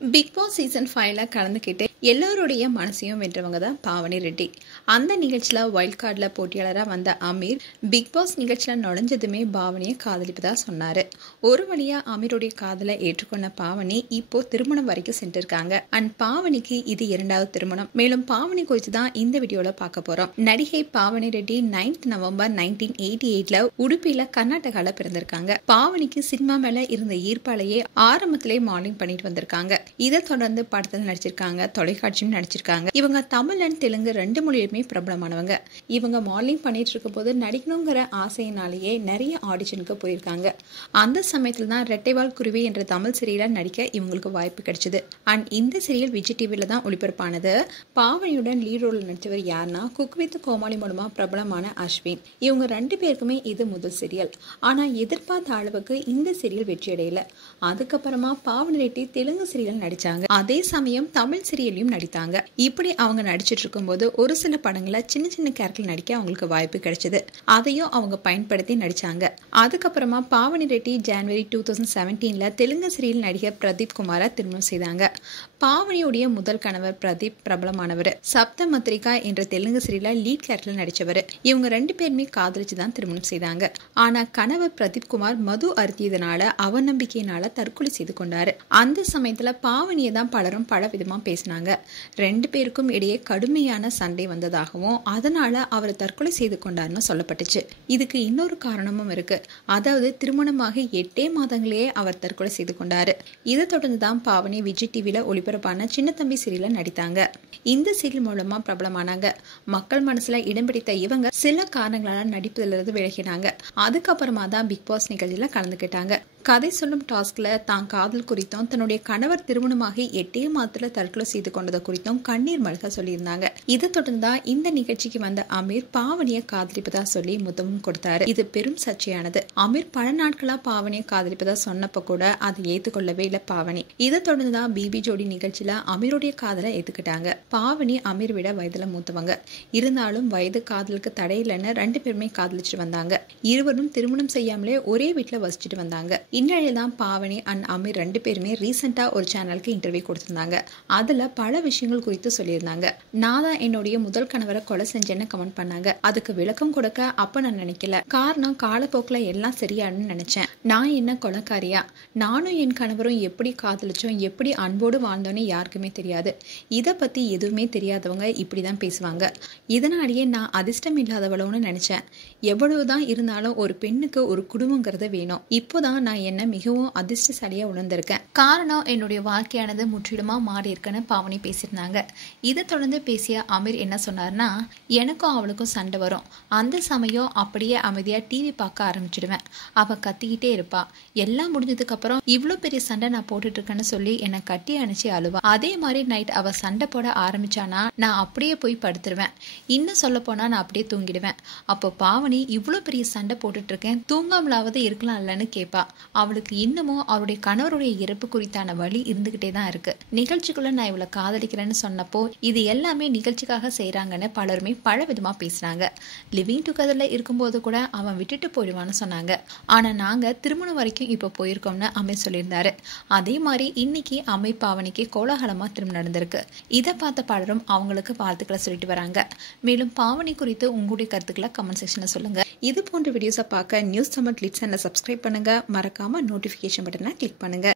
Big Boss season 5ல கலந்துக்கிட்டு எல்லாருடைய மனசையும் வென்றவங்க தான் பாவனி ரெட்டி. அந்த நிகழ்ச்சியில் வைல்ட் கார்டில் போட்டியாளராக வந்த அமீர் பிக் பாஸ் நிகழ்ச்சியில் நுழைஞ்சதுமே பாவனியை காதலிப்பதா சொன்னார். ஒரு வழியாக அமீருடைய காதலை ஏற்றுக்கொண்ட பாவனி இப்போ திருமணம் வரைக்கும் சென்றிருக்காங்க. அண்ட் பாவனிக்கு இது 2வது திருமணம். மேலும் பாவனி குறித்து தான் இந்த வீடியோவில் பார்க்க போகிறோம். நடிகை பாவனி ரெட்டி 9th நவம்பர் 1988ல உடுப்பியில் கர்நாடகாவில் பிறந்திருக்காங்க. பாவனிக்கு சினிமா மேலே இருந்த ஈர்ப்பாலேயே ஆரம்பத்திலே மாடலிங் பண்ணிட்டு வந்திருக்காங்க. இதை தொடர்ந்து படத்தில் நடிச்சிருக்காங்க, தொலைக்காட்சியும் நடிச்சிருக்காங்க. இவங்க தமிழ் அண்ட் தெலுங்கு 2 மொழியுமே பிரபலமானவங்க. இவங்க மாடலிங் பண்ணிட்டு இருக்கும் போது நடிக்கணுங்கிற ஆசையினாலேயே நிறைய ஆடிஷனுக்கு போயிருக்காங்க. அந்த சமயத்தில் தான் ரெட்டைவால் குருவி என்ற தமிழ் சீரியல நடிக்க இவங்களுக்கு வாய்ப்பு கிடைச்சது. அண்ட் இந்த சீரியல் விஜய் டிவில தான் ஒளிபரப்பானது. பாவனியுடன் லீட் ரோல் நடிச்சவர் யாருன்னா குக் வித் கோமாளி மூலமா பிரபலமான அஸ்வின். இவங்க 2 பேருக்குமே இது முதல் சீரியல். ஆனா எதிர்பார்த்த அளவுக்கு இந்த சீரியல் வெற்றி அடையல. அதுக்கப்புறமா பாவனி ரெட்டி தெலுங்கு சீரியல் நடிச்சாங்க. அதே சமயம் தமிழ் சீரியலையும் நடித்தாங்க. இப்படி அவங்க நடிச்சிட்டு இருக்கும்போது ஒரு சில படங்கள்ல சின்ன சின்ன கேரக்டர் நடிக்க அவங்களுக்கு வாய்ப்பு கிடைச்சது. அதையும் அவங்க பயன்படுத்தி நடிச்சாங்க. அதுக்கப்புறமா பாவனி ரெட்டி ஜனவரி 2017ல தெலுங்கு சீரியல் நடிகர் பிரதீப் குமாரை திருமணம் செய்தாங்க. பாவனியுடைய முதல் கணவர் பிரதீப் பிரபலமானவர். சப்தமத்ரிகா என்ற தெலுங்கு சீரியல்ல லீட் கேரக்டர் நடிச்சவர். இவங்க 2 பேருமே காதலிச்சு தான் திருமணம் செய்தாங்க. ஆனா கணவர் பிரதீப் குமார் மது அருந்தியதனால அவநம்பிக்கையினால தற்கொலை செய்து கொண்டாரு. அந்த சமயத்துல பாவனியை தான் பலரும் பல விதமா பேசினாங்க. 2 பேருக்கும் இடையே கடுமையான சண்டை வந்ததாகவும் அதனால அவர் தற்கொலை செய்து கொண்டார்னு சொல்லப்பட்டுச்சு. இதுக்கு இன்னொரு காரணமும் இருக்கு. அதாவது திருமணமாக 8 மாதங்களே அவர் தற்கொலை செய்து கொண்டாரு. இதை தொடர்ந்து தான் பாவனி விஜய் டிவில ஒளிபரப்பான சின்ன தம்பி சீரியல்ல நடித்தாங்க. இந்த சீரியல் மூலமா பிரபலமானாங்க. மக்கள் மனசுல இடம் பிடித்த இவங்க சில காரணங்களால நடிப்பதிலிருந்து விலகினாங்க. அதுக்கப்புறமா தான் பிக் பாஸ் நிகழ்ச்சியில கலந்துக்கிட்டாங்க. கதை சொல்லும் டாஸ்க்ல தான் காதல் குறித்தும் தன்னுடைய கணவர் திருமணமாகி 8 மாதத்துல தற்கொலை செய்து கொண்டது குறித்தும் கண்ணீர் மல்க சொல்லியிருந்தாங்க. இதை தொடர்ந்து தான் இந்த நிகழ்ச்சிக்கு வந்த அமீர் பாவனியை காதலிப்பதா சொல்லி முத்தமும் கொடுத்தாரு. இது பெரும் சர்ச்சையானது. அமீர் பல நாட்களா பாவனியை காதலிப்பதா சொன்னப்ப கூட அதை ஏத்துக்கொள்ளவே இல்லை பாவனி. இதை தொடர்ந்து தான் பிபி ஜோடி நிகழ்ச்சியில அமீருடைய காதலை ஏத்துக்கிட்டாங்க. பாவனி அமீர் விட வயதுல மூத்தவங்க. இருந்தாலும் வயது காதலுக்கு தடையில்லைன்னு 2 பேருமே காதலிச்சுட்டு வந்தாங்க. இருவரும் திருமணம் செய்யாமலே ஒரே வீட்டுல வசிச்சுட்டு வந்தாங்க. இந்நிலையில தான் பாவனி அண்ட் அமீர் 2 பேருமே ரீசெண்டா ஒரு சேனலுக்கு இன்டர்வியூ கொடுத்திருந்தாங்க. அதுல பல விஷயங்கள் குறித்து சொல்லியிருந்தாங்க. நான் தான் என்னுடைய முதல் கணவரை கொலை செஞ்சேன்னு கமெண்ட் பண்ணாங்க. அதுக்கு விளக்கம் கொடுக்க அப்ப நான் நினைக்கல. காரணம் காலப்போக்கில் எல்லாம் சரியானு நினைச்சேன். நான் என்ன கொலைக்காரியா? நானும் என் கணவரும் எப்படி காதலிச்சோம், எப்படி அன்போடு வாழ்ந்தோன்னு யாருக்குமே தெரியாது. இதை பத்தி எதுவுமே தெரியாதவங்க இப்படிதான் பேசுவாங்க. இதனாலேயே நான் அதிர்ஷ்டம் இல்லாதவளோன்னு நினைச்சேன். எவ்வளவுதான் இருந்தாலும் ஒரு பெண்ணுக்கு ஒரு குடும்பங்கிறது வேணும். இப்போதான் நான் என்ன மிகவும் அதிர்ஷ்டசாலியா உணர்ந்திருக்கேன். காரணம் என்னுடைய வாழ்க்கையானது முற்றிலுமா மாறி இருக்குன்னு பாவனி பேசியிருந்தாங்க. இதை தொடர்ந்து பேசிய அமீர் என்ன சொன்னார்னா, எனக்கும் அவளுக்கும் சண்டை வரும். அந்த சமயம் அப்படியே அமைதியா டிவி பார்க்க ஆரம்பிச்சிடுவேன். அவ கத்திக்கிட்டே இருப்பா. எல்லாம் முடிஞ்சதுக்கு அப்புறம் இவ்வளோ பெரிய சண்டை நான் போட்டுட்டு இருக்கேன்னு சொல்லி என்னை கட்டி அணைச்சி அழுவா. அதே மாதிரி நைட் அவ சண்டை போட ஆரம்பிச்சானா நான் அப்படியே போய் படுத்துருவேன். இன்னும் சொல்ல போனா நான் அப்படியே தூங்கிடுவேன். அப்போ பாவனி இவ்வளோ பெரிய சண்டை போட்டுட்டு இருக்கேன், தூங்காமலாவது இருக்கலாம் இல்லைன்னு கேட்பா. அவளுக்கு இன்னமும் அவருடைய கணவருடைய இறப்பு குறித்தான வழி இருந்துகிட்டே தான் இருக்கு. நிகழ்ச்சிக்குள்ள நான் இவளை காதலிக்கிறேன்னு சொன்னப்போ இது எல்லாமே நிகழ்ச்சிக்காக செய்யறாங்கன்னு பலருமே பல விதமா பேசினாங்க. லிவிங் டுகெதர்ல இருக்கும்போது கூட அவன் விட்டுட்டு போயிடுவான்னு சொன்னாங்க. ஆனா நாங்க திருமணம் வரைக்கும் இப்ப போயிருக்கோம்னு அமீர் சொல்லியிருந்தாரு. அதே மாதிரி இன்னைக்கு அமீர் பாவனிக்கு கோலாகலமா திருமணம் நடந்திருக்கு. இதை பார்த்த பலரும் அவங்களுக்கு வாழ்த்துக்களை சொல்லிட்டு வராங்க. மேலும் பாவனி குறித்து உங்களுடைய கருத்துக்களை கமெண்ட் செக்ஷன்ல சொல்லுங்க. இது போன்ற வீடியோஸை பார்க்க நியூஸ் தமிழ் கிளிப்ஸ் சேனலை சப்ஸ்கிரைப் பண்ணுங்க. மறக்காம நோட்டிஃபிகேஷன் பட்டனை கிளிக் பண்ணுங்க.